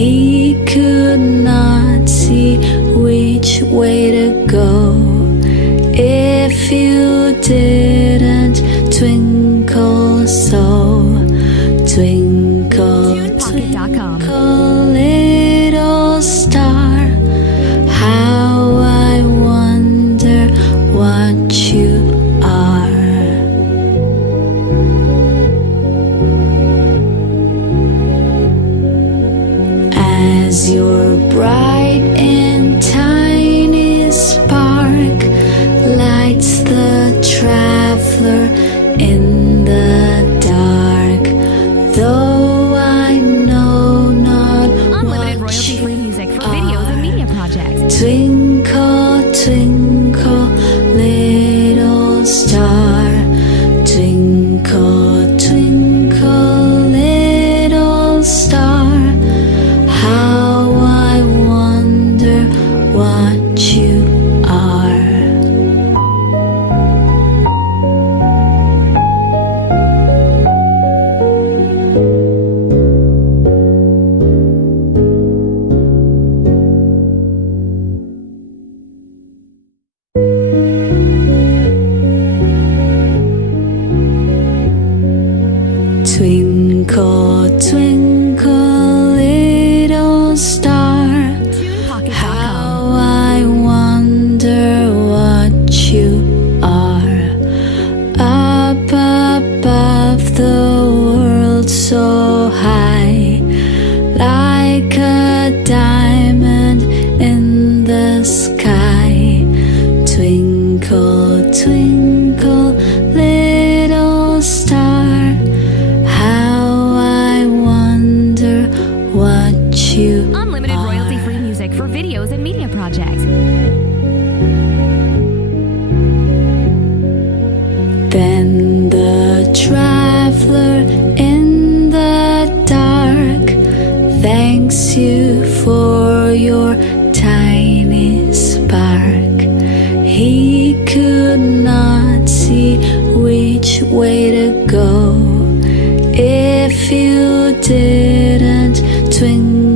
He could not see which way to go. If you didn't twinkle so, twinkle, twinkle, little star, how I wonder what you are. As your bright and tiny spark lights the traveler in the dark, though I know not unlimited royalty-free music for videos and media projects. Twinkle, twinkle, little star, twinkle, twinkle, little star, how I wonder what you are. Twinkle, twinkle, little star, how I wonder what you are. Up above the world so high, like a diamond in the sky. Twinkle, twinkle, little star, how I wonder what you Unlimited are. royalty-free music for videos and media projects. Then the traveler in the dark thanks you for your tiny spark. He could not see which way to go. If you didn't twinkle